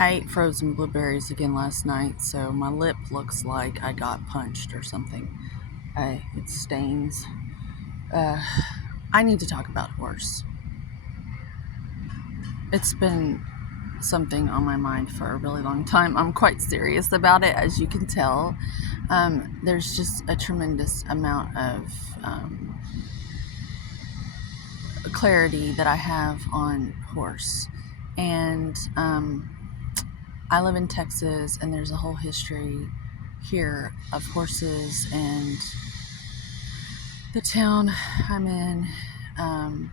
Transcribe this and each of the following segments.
I ate frozen blueberries again last night, so my lip looks like I got punched or something. It stains. Uh, I need to talk about horse. It's been something on my mind for a really long time. I'm quite serious about it, as you can tell. There's just a tremendous amount of clarity that I have on horse. And I live in Texas, and there's a whole history here of horses, and the town I'm in. Um,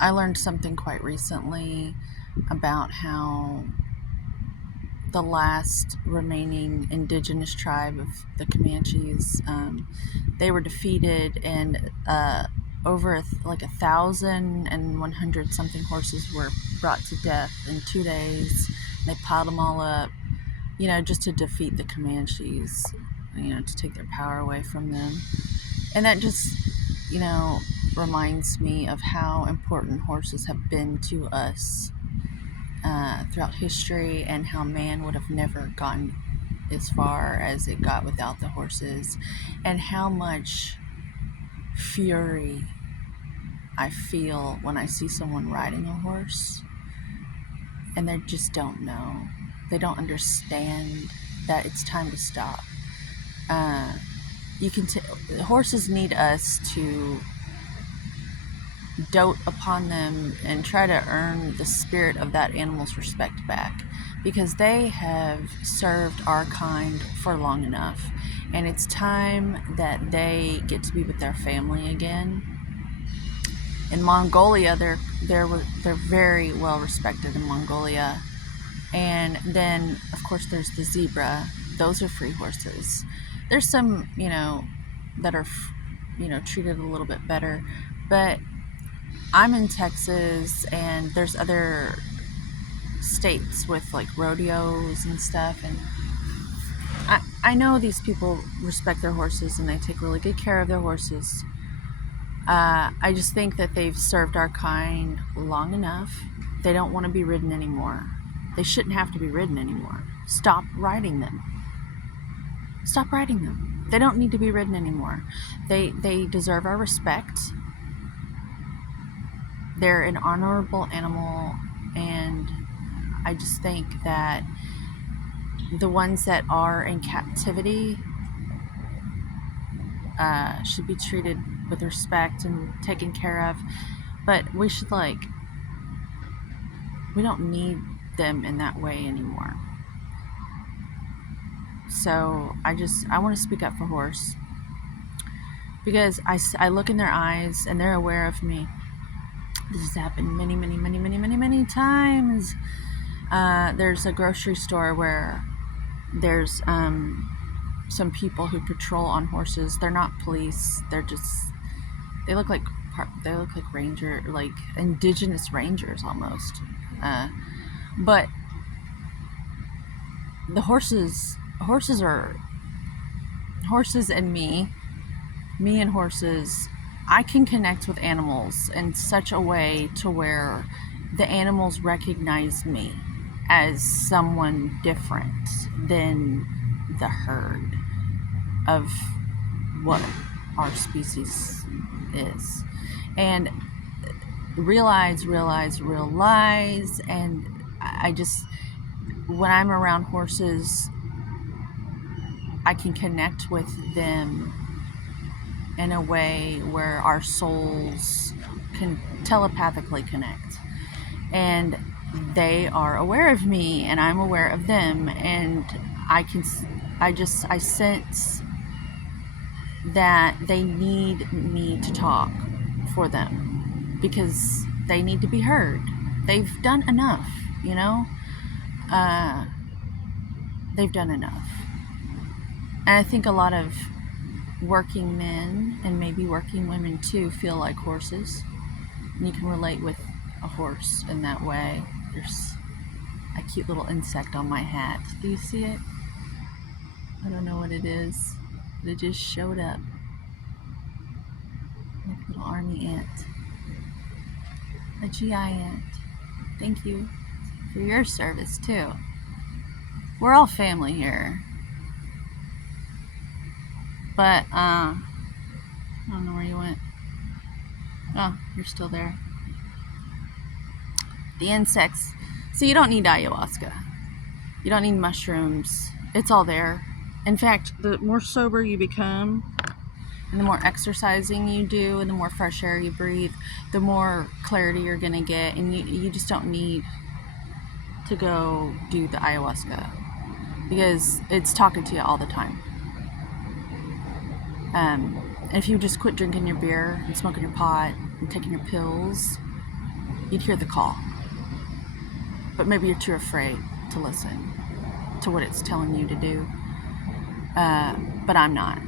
I learned something quite recently about how the last remaining indigenous tribe of the Comanches, they were defeated, and over like 1,100 something horses were brought to death in 2 days. They piled them all up, just to defeat the Comanches, to take their power away from them. And that just, reminds me of how important horses have been to us throughout history, and how man would have never gotten as far as it got without the horses, and how much fury I feel when I see someone riding a horse and they just don't know. They don't understand that it's time to stop. Horses need us to dote upon them and try to earn the spirit of that animal's respect back, because they have served our kind for long enough, and it's time that they get to be with their family again. In Mongolia, they're very well respected in Mongolia. And then, of course, there's the zebra. Those are free horses. There's some, that are, treated a little bit better. But I'm in Texas, and there's other states with like rodeos and stuff. And I know these people respect their horses, and they take really good care of their horses. I just think that they've served our kind long enough. They don't want to be ridden anymore. They shouldn't have to be ridden anymore. Stop riding them. Stop riding them. They don't need to be ridden anymore. They deserve our respect. They're an honorable animal, and I just think that the ones that are in captivity should be treated with respect and taken care of. But we don't need them in that way anymore. So I want to speak up for horse, because I look in their eyes and they're aware of me. This has happened many, many, many, many, many, many times. There's a grocery store where there's some people who patrol on horses. They're not police. They look like ranger, like indigenous rangers almost. But the horses and me and horses. I can connect with animals in such a way to where the animals recognize me as someone different than the herd of what our species is. And realize, and when I'm around horses, I can connect with them in a way where our souls can telepathically connect. And they are aware of me, and I'm aware of them, and I sense that they need me to talk for them, because they need to be heard. They've done enough, they've done enough. And I think a lot of working men, and maybe working women too, feel like horses, and you can relate with a horse in that way. There's a cute little insect on my hat. Do you see it? I don't know what it is, but it just showed up. Like a little army ant. A GI ant. Thank you. for your service too. We're all family here. But I don't know where you went. Oh, you're still there. The insects. So you don't need ayahuasca. You don't need mushrooms. It's all there. In fact, the more sober you become, and the more exercising you do, and the more fresh air you breathe, the more clarity you're going to get. And you just don't need to go do the ayahuasca, because it's talking to you all the time. If you just quit drinking your beer and smoking your pot and taking your pills, you'd hear the call. But maybe you're too afraid to listen to what it's telling you to do. But I'm not.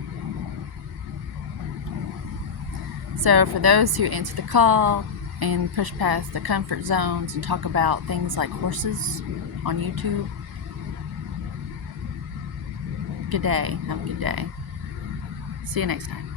So for those who answer the call and push past the comfort zones and talk about things like horses on YouTube, good day. Have a good day. See you next time.